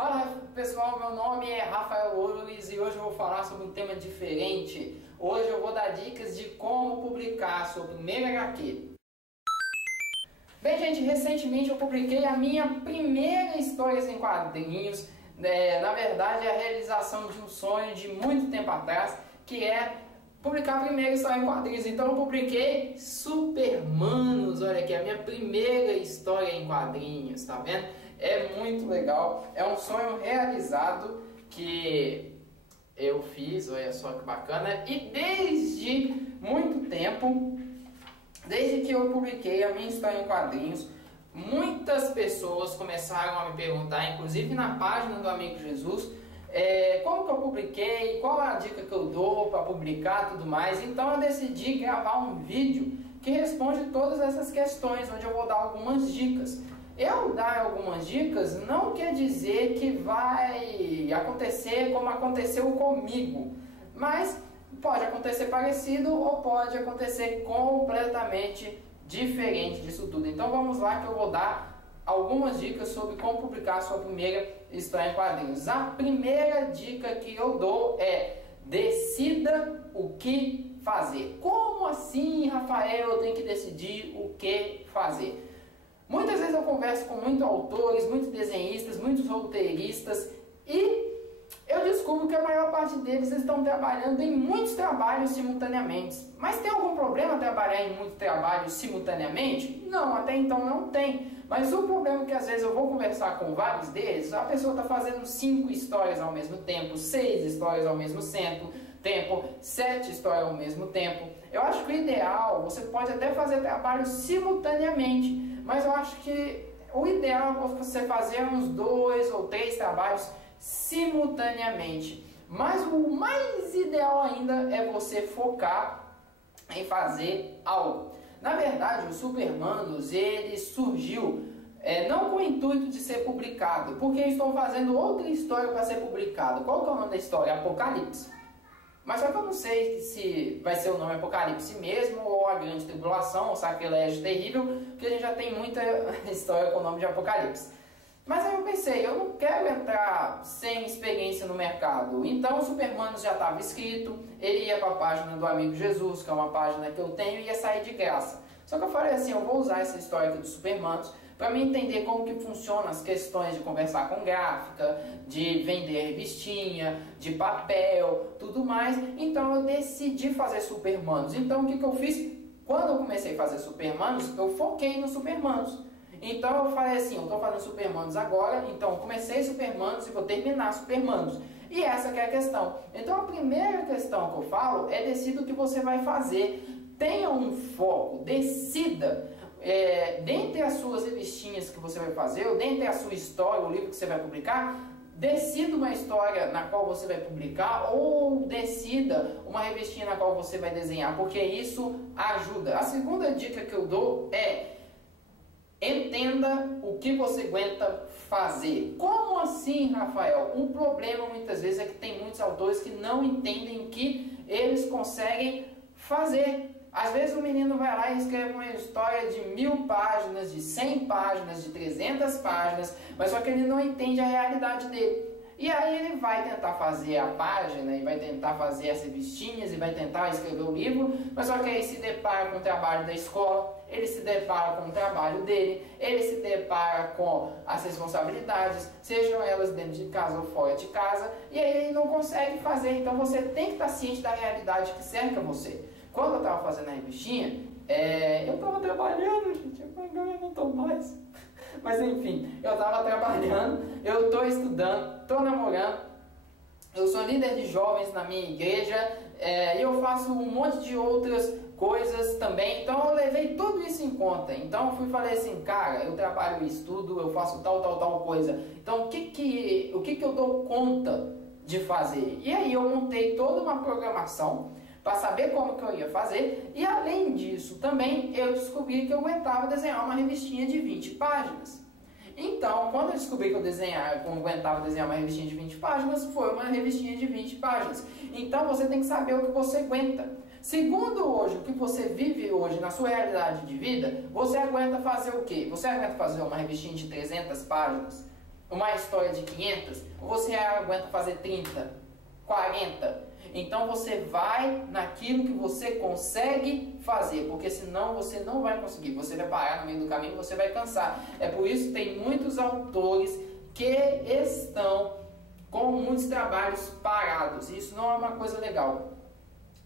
Fala pessoal, meu nome é Rafael Loures e hoje eu vou falar sobre um tema diferente. Hoje eu vou dar dicas de como publicar sua primeira HQ. Bem gente, recentemente eu publiquei a minha primeira história em quadrinhos. Na verdade é a realização de um sonho de muito tempo atrás, que é publicar a primeira história em quadrinhos. Então eu publiquei Supermanos, olha aqui, a minha primeira história em quadrinhos, tá vendo? É muito legal, é um sonho realizado que eu fiz, olha só que bacana. E desde muito tempo, desde que eu publiquei a minha história em quadrinhos, muitas pessoas começaram a me perguntar, inclusive na página do Amigo Jesus, como que eu publiquei, qual a dica que eu dou para publicar, tudo mais. Então eu decidi gravar um vídeo que responde todas essas questões, onde eu vou dar algumas dicas. Eu dar algumas dicas não quer dizer que vai acontecer como aconteceu comigo, mas pode acontecer parecido ou pode acontecer completamente diferente disso tudo. Então vamos lá que eu vou dar algumas dicas sobre como publicar a sua primeira história em quadrinhos. A primeira dica que eu dou é: decida o que fazer. Como assim, Rafael, eu tenho que decidir o que fazer? Muitas vezes eu converso com muitos autores, muitos desenhistas, muitos roteiristas e eu descubro que a maior parte deles estão trabalhando em muitos trabalhos simultaneamente. Mas tem algum problema trabalhar em muitos trabalhos simultaneamente? Não, até então não tem. Mas o problema é que às vezes eu vou conversar com vários deles, a pessoa está fazendo 5 histórias ao mesmo tempo, 6 histórias ao mesmo tempo, 7 histórias ao mesmo tempo. Eu acho que o ideal, você pode até fazer trabalhos simultaneamente, mas eu acho que o ideal é você fazer uns 2 ou 3 trabalhos simultaneamente. Mas o mais ideal ainda é você focar em fazer algo. Na verdade, o Supermanos, ele surgiu não com o intuito de ser publicado, porque eu estou fazendo outra história para ser publicado. Qual que é o nome da história? Apocalipse. Mas só que eu não sei se vai ser o nome Apocalipse mesmo, ou a Grande Tribulação, ou Sacrilégio Terrível, porque a gente já tem muita história com o nome de Apocalipse. Mas aí eu pensei, eu não quero entrar sem experiência no mercado. Então o Supermanos já estava escrito, ele ia para a página do Amigo Jesus, que é uma página que eu tenho, e ia sair de graça. Só que eu falei assim, eu vou usar essa história aqui do Supermanos para me entender como que funciona as questões de conversar com gráfica, de vender revistinha, de papel, tudo mais. Então eu decidi fazer Supermanos. Então o que eu fiz? Quando eu comecei a fazer Supermanos, eu foquei no Supermanos. Então eu falei assim, eu estou fazendo Supermanos agora, então eu comecei Supermanos e vou terminar Supermanos. E essa que é a questão. Então a primeira questão que eu falo é: decida o que você vai fazer. Tenha um foco, decida. Dentre as suas revistinhas que você vai fazer, ou dentre a sua história, o livro que você vai publicar, decida uma história na qual você vai publicar, ou decida uma revistinha na qual você vai desenhar, porque isso ajuda. A segunda dica que eu dou é: entenda o que você aguenta fazer. Como assim, Rafael? Um problema muitas vezes é que tem muitos autores que não entendem o que eles conseguem fazer. Às vezes o menino vai lá e escreve uma história de 1000 páginas, de 100 páginas, de 300 páginas, mas só que ele não entende a realidade dele. E aí ele vai tentar fazer a página, e vai tentar fazer as revistinhas, e vai tentar escrever o livro, mas só que aí se depara com o trabalho da escola, ele se depara com o trabalho dele, ele se depara com as responsabilidades, sejam elas dentro de casa ou fora de casa, e aí ele não consegue fazer. Então você tem que estar ciente da realidade que cerca você. Quando eu estava fazendo a revistinha, eu estava trabalhando, gente, eu não estou mais. Mas enfim, eu estava trabalhando, eu estou estudando, estou namorando, eu sou líder de jovens na minha igreja, e eu faço um monte de outras coisas também. Então eu levei tudo isso em conta. Então eu falei assim, cara, eu trabalho e estudo, eu faço tal coisa. Então o que eu dou conta de fazer? E aí eu montei toda uma programação para saber como que eu ia fazer, e além disso também eu descobri que eu aguentava desenhar uma revistinha de 20 páginas. Então, quando eu descobri que eu aguentava desenhar uma revistinha de 20 páginas, foi uma revistinha de 20 páginas. Então você tem que saber o que você aguenta. Segundo hoje, o que você vive hoje na sua realidade de vida, você aguenta fazer o quê? Você aguenta fazer uma revistinha de 300 páginas? uma história de 500, você aguenta fazer 30, 40. Então você vai naquilo que você consegue fazer, porque senão você não vai conseguir, você vai parar no meio do caminho, você vai cansar. É por isso que tem muitos autores que estão com muitos trabalhos parados, e isso não é uma coisa legal.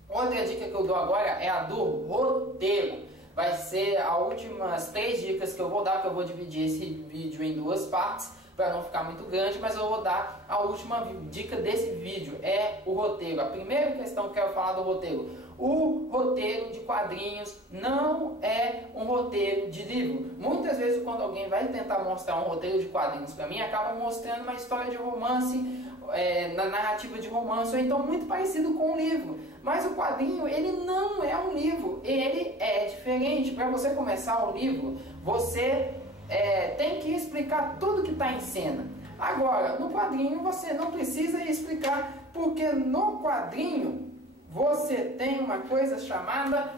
Outra dica que eu dou agora é a do roteiro. Vai ser as últimas 3 dicas que eu vou dar, que eu vou dividir esse vídeo em 2 partes, para não ficar muito grande, mas eu vou dar a última dica desse vídeo, é o roteiro. A primeira questão que eu quero falar do roteiro: o roteiro de quadrinhos não é um roteiro de livro. Muitas vezes quando alguém vai tentar mostrar um roteiro de quadrinhos para mim, acaba mostrando uma história de romance, na narrativa de romance, ou então muito parecido com um livro. Mas o quadrinho, ele não é um livro, ele é diferente. Para você começar um livro, você tem que explicar tudo que está em cena. Agora, no quadrinho você não precisa explicar, porque no quadrinho você tem uma coisa chamada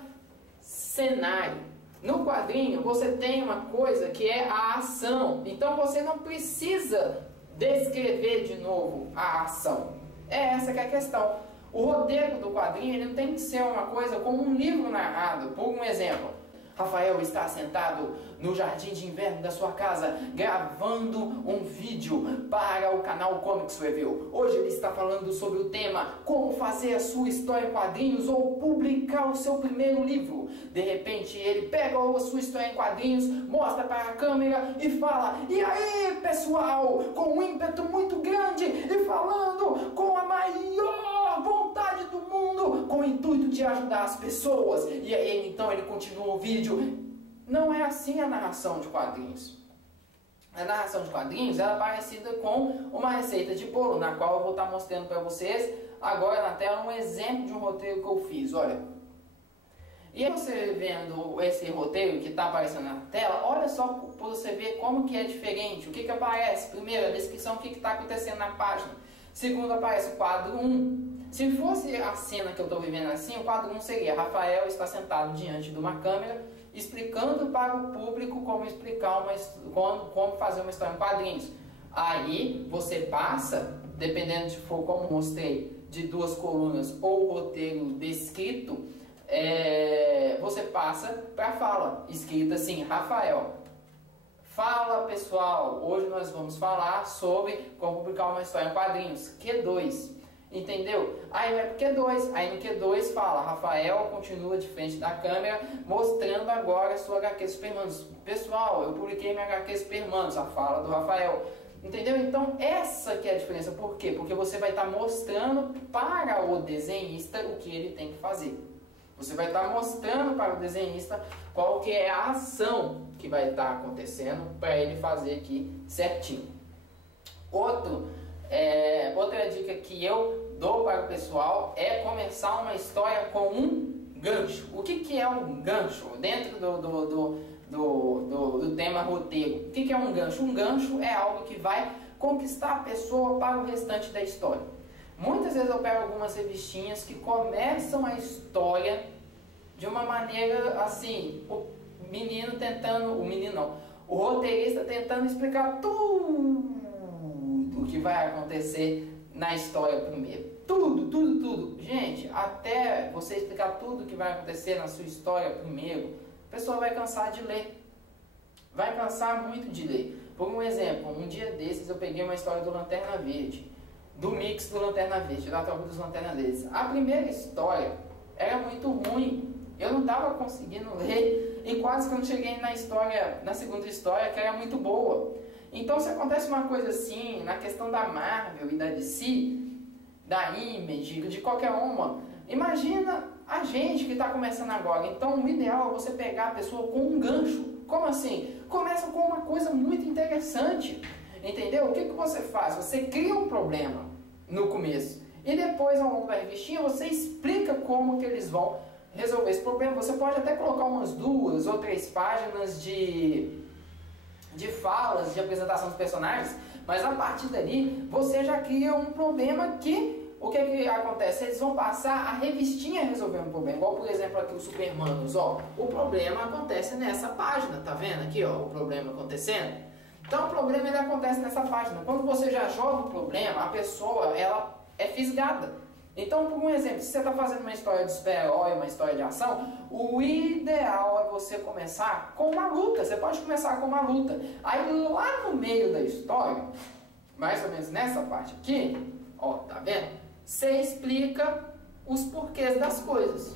cenário. No quadrinho você tem uma coisa que é a ação. Então você não precisa descrever de novo a ação. É essa que é a questão. O roteiro do quadrinho, ele não tem que ser uma coisa como um livro narrado. Por um exemplo, Rafael está sentado no jardim de inverno da sua casa, gravando um vídeo para o canal Comics Review. Hoje ele está falando sobre o tema como fazer a sua história em quadrinhos ou publicar o seu primeiro livro. De repente ele pega a sua história em quadrinhos, mostra para a câmera e fala: "E aí, pessoal?", com um ímpeto muito grande e falando com a maior vontade do mundo, com o intuito de ajudar as pessoas. E aí então ele continua o vídeo. Não é assim a narração de quadrinhos. A narração de quadrinhos é parecida com uma receita de bolo, na qual eu vou estar mostrando para vocês agora na tela um exemplo de um roteiro que eu fiz. Olha. E você vendo esse roteiro que está aparecendo na tela, olha só para você ver como que é diferente. O que aparece? Primeiro, a descrição, o que está acontecendo na página. Segundo, aparece o quadro 1. Se fosse a cena que eu estou vivendo assim, o quadro 1 seria: Rafael está sentado diante de uma câmera, explicando para o público como fazer uma história em quadrinhos. Aí você passa, dependendo de for como mostrei, de 2 colunas ou roteiro descrito, você passa para a fala, escrita assim: Rafael. Fala, pessoal, hoje nós vamos falar sobre como publicar uma história em quadrinhos, Q2. Entendeu? Aí vai pro Q2, aí no Q2 fala: Rafael continua de frente da câmera, mostrando agora a sua HQ Supermanos. Pessoal, eu publiquei minha HQ Supermanos, a fala do Rafael. Entendeu? Então essa que é a diferença. Por quê? Porque você vai estar mostrando para o desenhista o que ele tem que fazer. Você vai estar mostrando para o desenhista qual que é a ação que vai estar acontecendo para ele fazer aqui certinho. Outra dica que eu dou para o pessoal é começar uma história com um gancho. O que é um gancho? Dentro do tema roteiro, o que é um gancho? Um gancho é algo que vai conquistar a pessoa para o restante da história. Muitas vezes eu pego algumas revistinhas que começam a história de uma maneira assim, o roteirista tentando explicar tudo o que vai acontecer na história primeiro. Tudo. Gente, até você explicar tudo o que vai acontecer na sua história primeiro, a pessoa vai cansar de ler. Vai cansar muito de ler. Por um exemplo, um dia desses eu peguei uma história do Lanterna Verde, do mix do Lanterna Verde, da tropa dos Lanternas Verdes. A primeira história era muito ruim. Eu não estava conseguindo ler e quase que eu não cheguei na segunda história, que era muito boa. Então, se acontece uma coisa assim, na questão da Marvel e da DC, da Image, de qualquer uma, imagina a gente que está começando agora. Então, o ideal é você pegar a pessoa com um gancho. Como assim? Começa com uma coisa muito interessante, entendeu? O que você faz? Você cria um problema no começo e depois, ao longo da revistinha, você explica como que eles vão resolver esse problema. Você pode até colocar umas 2 ou 3 páginas de falas, de apresentação dos personagens, mas a partir dali você já cria um problema que, o que acontece? Eles vão passar a revistinha a resolver um problema, igual por exemplo aqui o Supermanos, ó, o problema acontece nessa página, tá vendo aqui, ó, o problema acontecendo? Então o problema ele acontece nessa página. Quando você já joga o problema, a pessoa ela é fisgada. Então, por um exemplo, se você está fazendo uma história de super-herói, uma história de ação, o ideal é você começar com uma luta. Você pode começar com uma luta. Aí lá no meio da história, mais ou menos nessa parte aqui, ó, tá vendo? Você explica os porquês das coisas.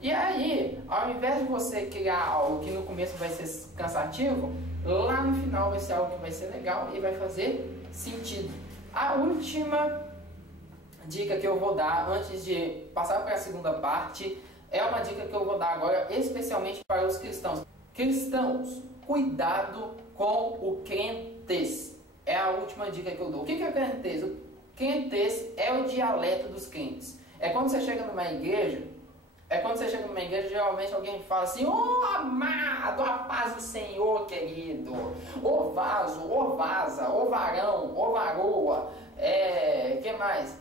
E aí, ao invés de você criar algo que no começo vai ser cansativo, lá no final vai ser algo que vai ser legal e vai fazer sentido. A última dica que eu vou dar antes de passar para a segunda parte é uma dica que eu vou dar agora especialmente para os cristãos. Cristãos, cuidado com o crentez. É a última dica que eu dou. O que é crentez? O crentez é o dialeto dos crentes. É quando você chega numa igreja, geralmente alguém fala assim: ô amado, a paz do Senhor, querido, ô vaso, ô vaza, ô varão, ô varoa, que mais?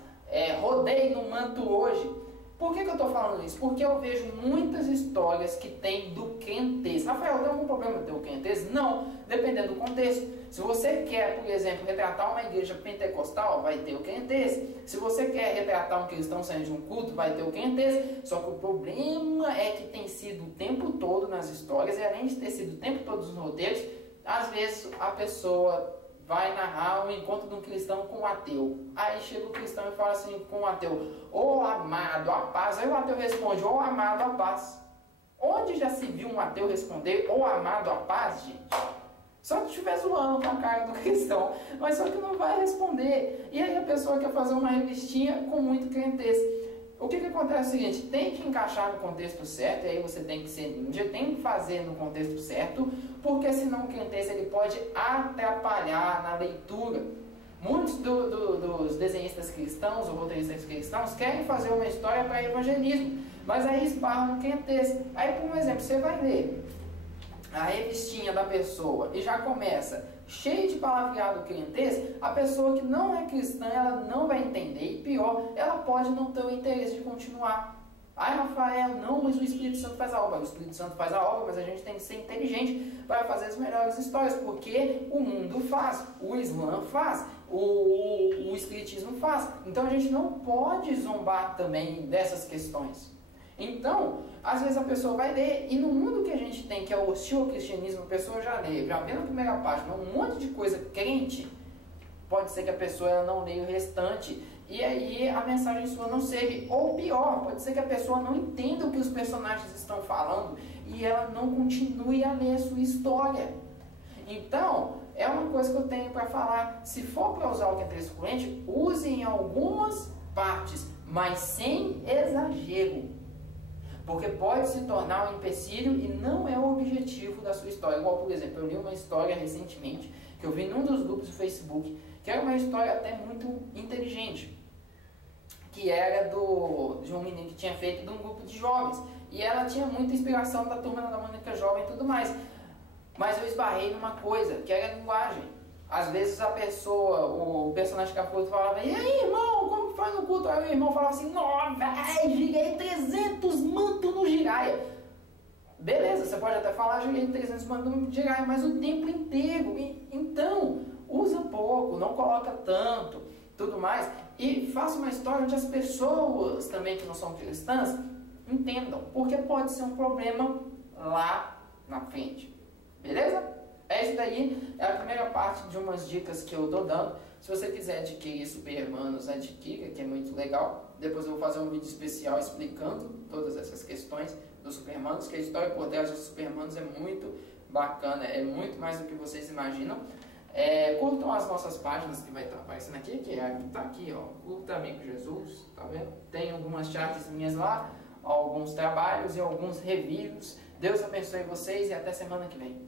Rodei no manto hoje. Por que eu estou falando isso? Porque eu vejo muitas histórias que tem do crentez. Rafael, tem algum problema ter o crentez? Não, dependendo do contexto. Se você quer, por exemplo, retratar uma igreja pentecostal, vai ter o crentez. Se você quer retratar um cristão saindo de um culto, vai ter o crentez. Só que o problema é que tem sido o tempo todo nas histórias, e além de ter sido o tempo todo nos roteiros, às vezes a pessoa vai narrar um encontro de um cristão com um ateu. Aí chega o cristão e fala assim com o ateu: ô amado, a paz. Aí o ateu responde: ô amado, a paz. Onde já se viu um ateu responder ô amado, a paz, gente? Só que estiver zoando com a cara do cristão, mas só que não vai responder. E aí a pessoa quer fazer uma revistinha com muito crentez. O que acontece é o seguinte: tem que encaixar no contexto certo, e aí você tem que ser ninja, tem que fazer no contexto certo, porque senão o crentez ele pode atrapalhar na leitura. Muitos dos desenhistas cristãos ou roteiristas cristãos querem fazer uma história para evangelismo, mas aí esbarra no crentez. Aí, por exemplo, você vai ler a revistinha da pessoa e já começa cheio de palavreado crentez, a pessoa que não é cristã, ela não vai entender, e pior, ela pode não ter o interesse de continuar. Ai, Rafael, não, mas o Espírito Santo faz a obra. O Espírito Santo faz a obra, mas a gente tem que ser inteligente para fazer as melhores histórias, porque o mundo faz, o Islã faz, o Espiritismo faz. Então a gente não pode zombar também dessas questões. Então, às vezes a pessoa vai ler, e no mundo que a gente tem, que é o hostil ao cristianismo, a pessoa já lê, já vê na primeira página um monte de coisa crente, pode ser que a pessoa ela não leia o restante, e aí a mensagem sua não seja, ou pior, pode ser que a pessoa não entenda o que os personagens estão falando, e ela não continue a ler a sua história. Então, é uma coisa que eu tenho para falar: se for para usar o crentez fluente, use em algumas partes, mas sem exagero. Porque pode se tornar um empecilho e não é o objetivo da sua história. Igual, por exemplo, eu li uma história recentemente, que eu vi num dos grupos do Facebook, que era uma história até muito inteligente, que era de um menino que tinha feito de um grupo de jovens. E ela tinha muita inspiração da Turma da Mônica Jovem e tudo mais. Mas eu esbarrei numa coisa, que era a linguagem. Às vezes a pessoa, o personagem caputo falava: e aí, irmão, como que foi no culto? Aí o irmão falava assim: nó, velho, girei 300 mantos no giraia. Beleza, você pode até falar: girei 300 mantos no giraia, mas o tempo inteiro. Então, usa pouco, não coloca tanto, tudo mais. E faça uma história onde as pessoas também que não são cristãs entendam, porque pode ser um problema lá na frente. Beleza? É isso daí, é a primeira parte de umas dicas que eu estou dando. Se você quiser adquirir Supermanos, adquira, que é muito legal. Depois eu vou fazer um vídeo especial explicando todas essas questões dos Supermanos, que a história por trás dos Supermanos é muito bacana, é muito mais do que vocês imaginam. Curtam as nossas páginas que vai estar aparecendo aqui, que está aqui, ó, Curta Amigo Jesus, tá vendo? Tem algumas charts minhas lá, alguns trabalhos e alguns reviews. Deus abençoe vocês e até semana que vem.